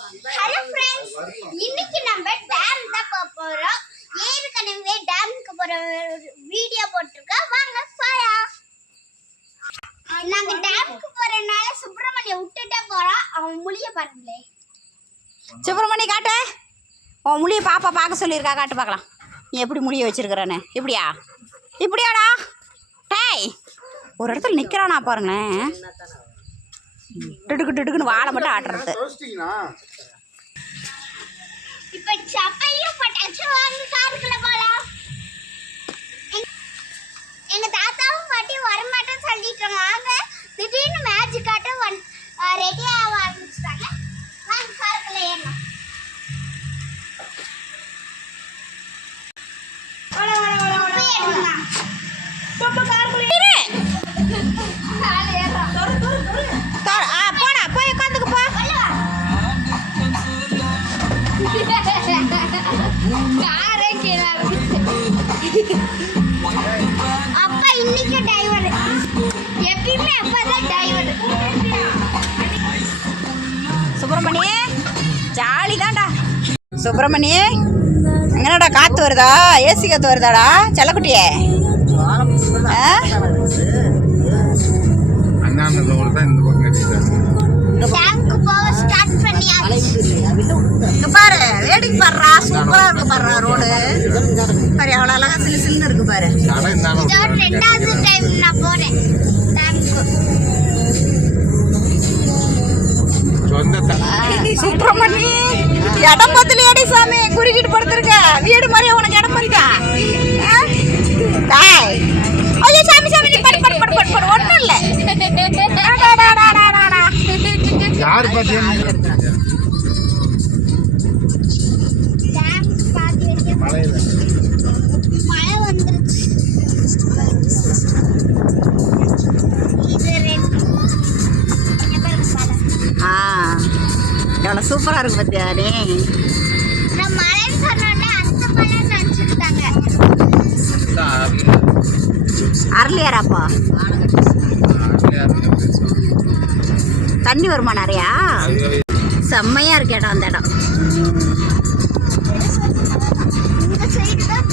Hello friends, இன்னைக்கு நம்ம dam தான் போறோம். ஏற்கனவே டேமுக்கு போற வீடியோ போட்டுருக்கோம். வாங்க போலாம். நாங்க டேமுக்கு போறனால சுப்பிரமணிய விட்டுட்டே போறோம். அவன் முழிய பாருங்களே. சுப்பிரமணி காட்டு. உன் முழிய பாப்பா பார்க்க சொல்லியிருக்கா, காட்டு பார்க்கலாம். நீ எப்படி முழிய வச்சிருக்கிறேன்னு. இப்படியாடா டேய், ஒரு இடத்துல நிற்கிறானா பாருங்களேன். டிடுக்குன்னு வாழை மட்டும் ஆட்டுறது. இப்ப சப்பையும் பட்டாச்சு. வாங்க காருக்குள்ள போலாம். எங்க தாத்தாவும் பாட்டியும் வரமாட்டேன்னு சொல்லிட்டாங்க. வாங்க திடீர்னு மேஜிக் ஆட்ட ரெடி ஆக ஆரம்பிச்சிட்டாங்க. வாங்க காருக்குள்ள ஏறலாம். அப்பா இன்னைக்கு டிரைவர், எப்பயுமே அப்பா தான் டிரைவர். சுப்பிரமணி ஜாலி தான்டா. சுப்பிரமணி எங்கடா காத்து வருதா? ஏசி காத்து வருதாடா செல்லக்குட்டியே? பாரு வேடிக்கை பாடுறா, சூப்பரா இருக்கு பாடுறா ரோடு. பாரு எவ்வளோ அழகா சிலு சிலுன்னு இருக்கு பாரு. ரெண்டாவது டைம் நான் போறேன். சுப்பிரமணி இடம் பத்தலையாடி சாமி, குறுக்கிட்டு படுத்திருக்க. வீடு மாதிரி உனக்கு இடம் பத்தா? ஐயோ சாமி சாமி, படு படு படு படு படு. ஒன்றும் இல்லை. யாரு பார்த்தீங்க? மழை வந்துருச்சு. எவ்வளோ சூப்பராக இருக்கு பார்த்தியா நீ? நான் மழைன்னு சொன்னோடனே அந்த மழை நினச்சிக்கிட்டாங்க. அரளியாராப்பா தண்ணி வருமா நிறையா? செம்மையா இருக்கு இடம். அந்த இடம் இந்த சைடு தான்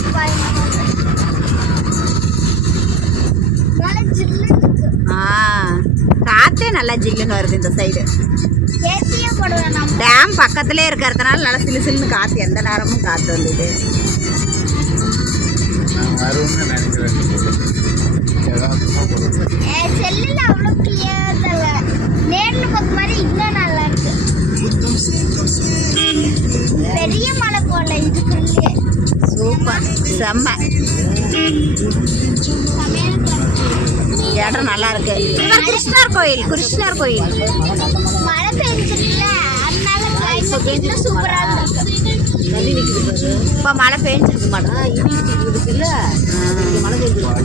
மழை ஜில்லுன்னு இருக்கு. காற்றே நல்லா ஜில்லுன்னு வருது இந்த சைடு. ஏசியே போடுவேன். நம்ம டேம் பக்கத்துலேயே இருக்கிறதுனால நல்லா சிலு சிலுன்னு காற்று, எந்த நேரமும் காற்று வந்தது. செல்லுல அவ்வளோ கிளியர் இல்லை, நேர்னு பார்த்த மாதிரி இன்னும் நல்லா இருக்கு. பெரிய மலை போல இதுக்குள்ளே. சூப்பர் செம்ம இடம் நல்லா இருக்கு. கிருஷ்ணர் கோயில் மழை பெஞ்சிருக்குல்ல, அதனால கிளைமேட் இன்னும் சூப்பரா இருக்கு. இப்போ மழை பெஞ்சிருக்கு மாட்டோம். இருக்குல்ல மழை பெஞ்சிருக்கு.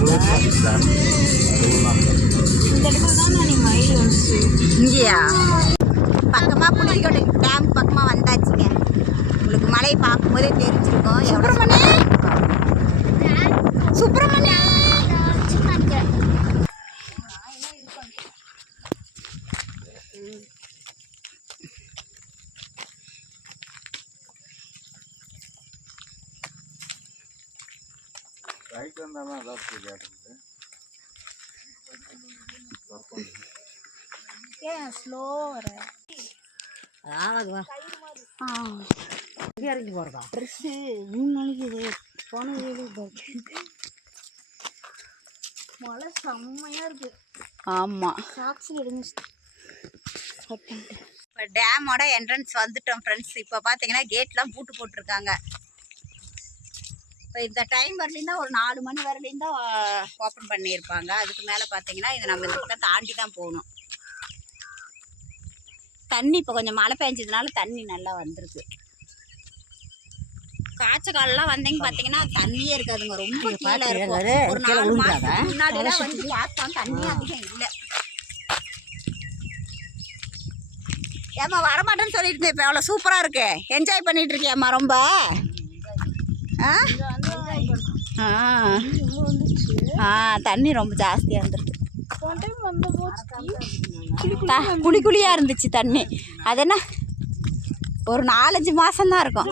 இங்கேயா பக்கமாக புளிக்கோட்டை டேம் பக்கமாக வந்தாச்சுங்க. உங்களுக்கு மழையை பார்க்கும்போதே தெரிஞ்சிருக்கும். சுப்பிரமணியா ரைட் வந்தாலும் அதான் கேட்டு ஏன் ஸ்லோ வர இறங்கி போகிறதா? ட்ரெஸ்ஸு 3 நாளைக்கு போன மழை செம்மையா இருக்கு. ஆமாம் சாக்ஸ் எடுங்க. இப்போ டேமோட என்ட்ரன்ஸ் வந்துட்டோம் ஃப்ரெண்ட்ஸ். இப்போ பார்த்தீங்கன்னா கேட்லாம் பூட்டு போட்டிருக்காங்க. இப்போ இந்த டைம் வரலையும் தான் ஒரு 4 மணி வரலையும் தான் ஓப்பன் பண்ணியிருப்பாங்க. அதுக்கு மேலே பார்த்தீங்கன்னா இது நம்ம இந்த பக்கம் தாண்டி தான் போகணும். தண்ணி இப்போ கொஞ்சம் மழை பெஞ்சதுனால தண்ணி நல்லா வந்துருக்கு. காய்ச்ச காலெலாம் வந்தீங்க பார்த்தீங்கன்னா தண்ணியே இருக்காதுங்க, ரொம்ப கீழே இருக்கும். ஒரு 4 மாதத்துக்கு முன்னாடிலாம் வந்து பார்த்தோம் தண்ணி அதிகம் இல்லை. ஏம்மா வரமாட்டேன்னு சொல்லிட்டு இருந்தேன். இப்போ எவ்வளோ சூப்பராக இருக்கு. என்ஜாய் பண்ணிட்டு இருக்கியாம்மா ரொம்ப? தண்ணி ரொம்ப ஜாஸ்தியாக இருந்துருக்கு. குழி குழியாக இருந்துச்சு தண்ணி. அது என்ன ஒரு 4-5 மாதம்தான் இருக்கும்.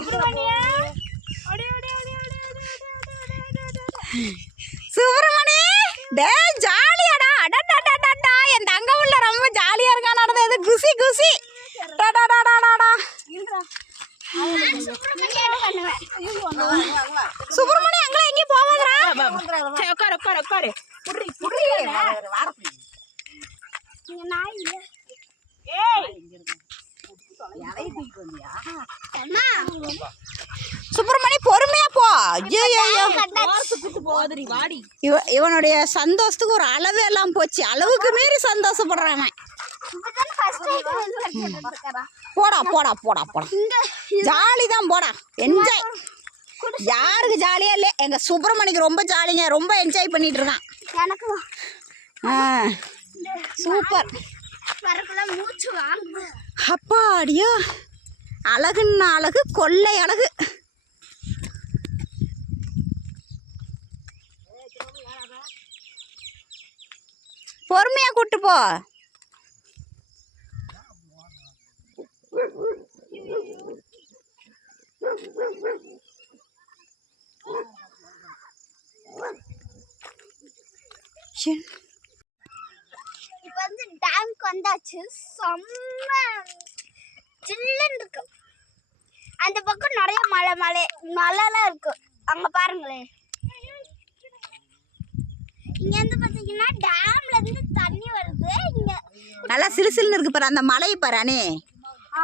சுப்பிரமணி டே ஜாலியாடா. அடடா என் தங்க உள்ள ரொம்ப ஜாலியாக இருக்கான். நடந்தது எது குசி குசி டாடாடாடாடா. சுப்பிரமணி அங்கே எங்கேயும் போவாதரா. உட்காரு சுப்பிரமணி பொறுமையா போ. இவனுடைய சந்தோஷத்துக்கு ஒரு அளவே எல்லாம் போச்சு. அளவுக்கு மீறி சந்தோஷப்படுறான். போடா போடா போடா போடா. ஜாலி தான் போடா. என்ஜாய். யாருக்கு ஜாலியா இல்லை, எங்க சுப்பிரமணிக்கு ரொம்ப ஜாலிங்க. ரொம்ப என்ஜாய் பண்ணிட்டு இருக்கான். சூப்பர். அப்பாடியோ அழகுன்னா அழகு, கொள்ளை அழகு. பொறுமையா கூட்டு போ. இப்போ வந்து டேம்க்கு வந்தாச்சு. செம்ம ஜில்லுன்னு இருக்கு. அந்த பக்கம் நிறைய மலைலாம் இருக்கு. அங்கே பாருங்களேன். இங்கேருந்து பார்த்தீங்கன்னா டேம்லேருந்து தண்ணி வருது. இங்கே நல்லா சிலுசிலுன்னு இருக்கு பாரு. அந்த மலையை பாரு அண்ணே.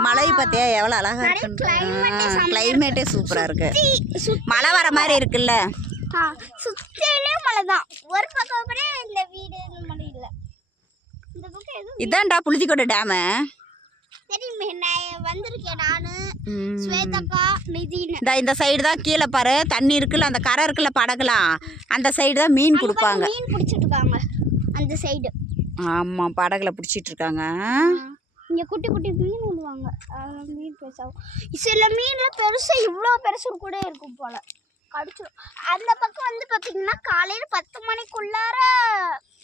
மலை பார்த்தியா எவ்வளோ அழகா இருக்கு. கிளைமேட்டே சூப்பராக இருக்கு. மழை வர மாதிரி இருக்குல்ல. சுற்றிலே மலை தான். ஒரு பக்கம் கூட இந்த வீடு மலை இல்லை. இந்த பக்கம் எதுவும் இதான்டா புளிச்சிக்கோட்டை டேமு. தெரியுமே, நான் வந்திருக்கேன். நானு ஸ்வேதக்கா நிதின்னு. இந்த சைடு தான் கீழே பாரு தண்ணி இருக்குல்ல. அந்த கரை இருக்குல்ல படகுலாம். அந்த சைடு தான் மீன் கொடுப்பாங்க. மீன் பிடிச்சிட்டு இருக்காங்க அந்த சைடு. ஆமாம் படகுல பிடிச்சிட்டு இருக்காங்க. இங்கே குட்டி குட்டி மீன் விடுவாங்க. மீன் பெருசாகும். சில மீனில் பெருசாக இவ்வளோ பெருசு கூட இருக்கும் போல். கடிச்சிடும். அந்த பக்கம் வந்து பார்த்தீங்கன்னா காலையில் 10 மணிக்குள்ளார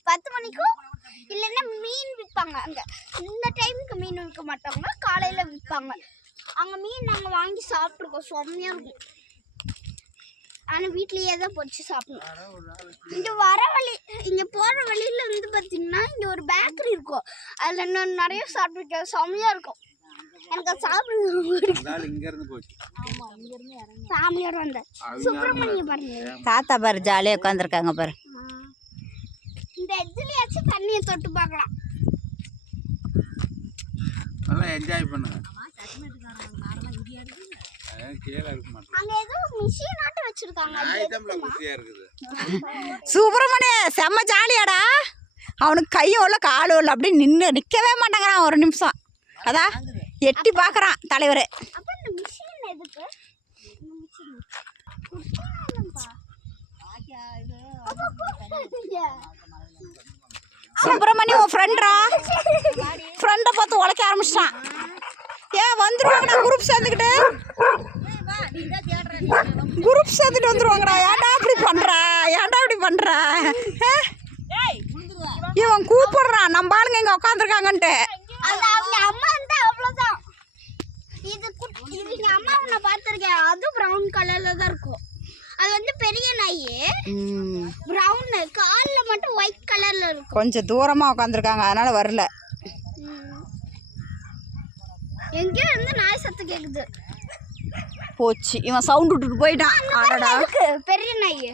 10 மணிக்கும் இல்லைன்னா மீன் விற்பாங்க. அங்கே இந்த டைமுக்கு மீன் விற்க மாட்டாங்க. காலையில் விற்பாங்க. அங்கே மீன் நாங்கள் வாங்கி சாப்பிட்ருக்கோம். செம்மையாக இருக்கும். ஆனால் வீட்லேயே தான் பொறிச்சு சாப்பிடணும். இங்கே வர வழி, இங்கே போகிற வழியில் வந்து பார்த்தீங்கன்னா இங்கே ஒரு பேக்கரி இருக்கும். அதில் இன்னும் நிறைய சாப்பிட்ருக்கேன். செம்மையாக இருக்கும். எனக்கு சாப்பிடுறது ஃபேமிலியோட வந்தேன். சுப்பிரமணிய பாருங்க. தாத்தா பாரு ஜாலியாக உட்காந்துருக்காங்க பாரு. இந்த எட்ஜ்லயாச்சும் தண்ணியை தொட்டு பார்க்கலாம். நல்லா என்ஜாய் பண்ணுங்க. அங்க ஏதோ மிஷின் ஆட்ட வச்சிருக்காங்க. சுப்பிரமணிய செம்ம ஜாலியாடா. அவனுக்கு கையும் இல்லை காலும் இல்லை. அப்படி நிற்கவே மாட்டேங்கிறான் ஒரு நிமிஷம். அதான் எட்டி பார்க்குறான் தலைவர். அப்ப இந்த மிஷின் எதுக்கு? சுப்பிரமணி உன் ஃப்ரெண்டா? ஃப்ரெண்டை பார்த்து உழைக்க ஆரம்பிச்சிட்டான். ஏன் வந்துருவாங்கடா குரூப் சேர்ந்துக்கிட்டு. குரூப் சேர்த்துட்டு வந்துருவாங்கடா. ஏன்டா இப்படி பண்ணுறா? இவன் கூப்பிடுறான் நம்ம ஆளுங்க இங்கே உட்காந்துருக்காங்கன்ட்டு. அம்மா வந்து அவ்வளோதான். இது எங்க அம்மாவை நான் பார்த்துருக்கேன். அது ப்ரௌன் கலர்ல தான் இருக்கும். அது வந்து பெரிய நாய். ப்ரௌன் காலில் மட்டும் ஒயிட் கலர்ல இருக்கும். கொஞ்சம் தூரமாக உட்காந்துருக்காங்க அதனால வரல. எங்கேயோ இருந்து நாய் சத்தம் கேட்குது. போச்சு இவன் சவுண்ட் விட்டுட்டு போயிட்டான். ஆடடா பெரிய நாய்.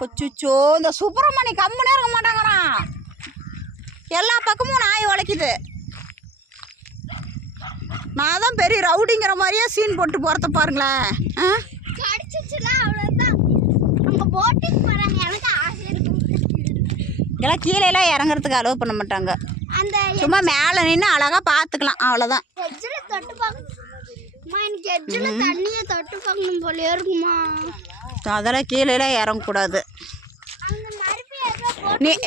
கொச்சுச்சோ இந்த சுப்பிரமணி கம்முனே இருக்க மாட்டாங்கிறான். எல்லா பக்கமும் நாய் உழைக்குது. நான் தான் பெரிய ரவுடிங்கிற மாதிரியே சீன் போட்டு போகிறத பாருங்களேன். கடிச்சிச்சுல அவ்வளோதான். அங்கே போட்டிங் போகிறாங்க. எனக்கு ஆசை இருக்கு. இதெல்லாம் கீழேலாம் இறங்குறதுக்கு அலோவ் பண்ண மாட்டாங்க. அந்த சும்மா மேலே நின்று அழகாக பார்த்துக்கலாம் அவ்வளோதான். எட்ஜில் தொட்டு பார்க்கணுமா? எனக்கு எட்ஜில் தண்ணியை தொட்டு பார்க்கணும் போலயே இருக்குமா? அதெல்லாம் கீழேலாம் இறங்கக்கூடாது. அங்கே மறுபடியும் ஏதோ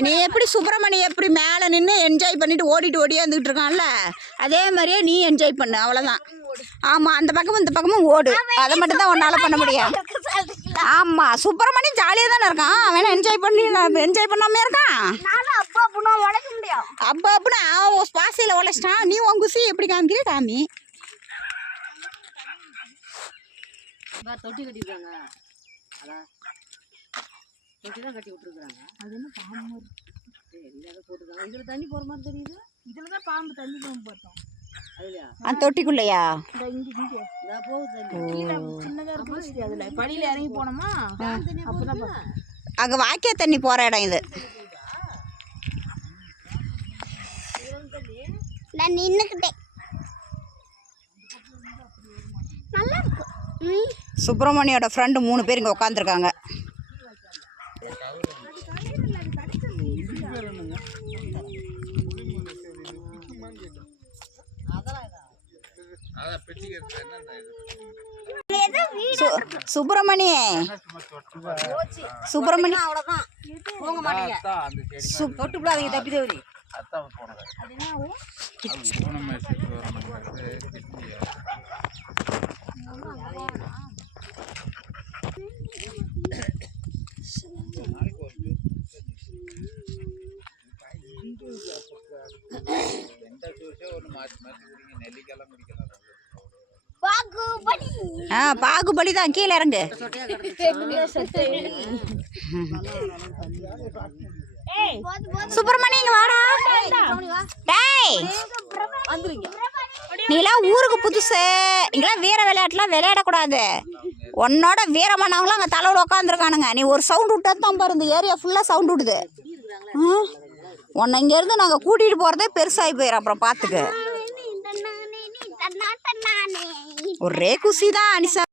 நீ எப்படி சுப்பிரமணி எப்படி மேலே நின்று என்ஜாய் பண்ணிட்டு ஓடியாந்துக்கிட்டு இருக்கான்ல அதே மாதிரியே நீ என்ஜாய் பண்ணு அவ்வளோதான். ஆமாம் அந்த பக்கமும் இந்த பக்கமும் ஓடு. அதை மட்டும்தான் உன்னால் பண்ண முடியும். ஆமாம் சுப்பிரமணி ஜாலியாக தானே இருக்கான். அவன் என்ஜாய் பண்ணாமே இருக்கான். நானும் அப்பா அப்படின்னா உழைக்க முடியும். அப்படின்னா அவன் பாசையில் உழைச்சிட்டான். நீ உன் குசி எப்படி காமிக்கிற காமி. தொட்டி கட்டிருக்காங்க. அதான் தொட்டி தான் கட்டி விட்டுருக்காங்க. அது என்ன பாம்பு எல்லாரும் போட்டுருக்காங்க. இதுல தண்ணி போற மாதிரி தெரியுது. இதுலதான் பாம்பு தண்ணி பாம்பு பார்த்தோம். அதுலயா அந்த தொட்டிக்குள்ளையா? இந்த இங்க இதா போகுது தண்ணி. கீழே சின்னதா இருக்கு அதுல படியில இறங்கி போனோமா அப்பதான் அங்கே வாய்க்கா தண்ணி போகிற இடம் இது. நான் நின்றுக்கிட்டேன். நல்லா இருக்கு. சுப்பிரமணியோட ஃப்ரெண்டு 3 பேர் இங்கே உட்காந்துருக்காங்க. அதான் பெட்டிக்கிறது என்ன இது ஏதோ வீடு சுப்பிரமணி சுப்பிரமணி அவ்வளோதான் போக மாட்டீங்க. அதான் அந்த செடி தொட்டு விடாதீங்க தப்பி தேவரி. அதான் போனது அது போன மேட்ச் வரணும் எந்த ஜூஸே ஒன்று மாற்றி மாற்றி குடிங்க. நெல்லிக்காயெல்லாம் குடிக்கலாம். பாகுபலி. பாகுபலி தான். கீழே இறங்கு. சுப்பிரமணி இங்க வாடா. டேய் நீலாம் ஊருக்கு புதுசு. இங்கெல்லாம் வீர விளையாட்டுலாம் விளையாடக்கூடாது. உன்னோட வீரமானவங்களாம் அங்கே தலைவில் உட்காந்துருக்கானுங்க. நீ ஒரு சவுண்ட் விட்டது தான் பாரு. இந்த ஏரியா ஃபுல்லாக சவுண்ட் விடுது. உன்னை இங்கேருந்து நாங்கள் கூட்டிகிட்டு போகிறதே பெருசாகி போயிடும். அப்புறம் பார்த்துக்க. ஒரே குசி தான் அனிஷா.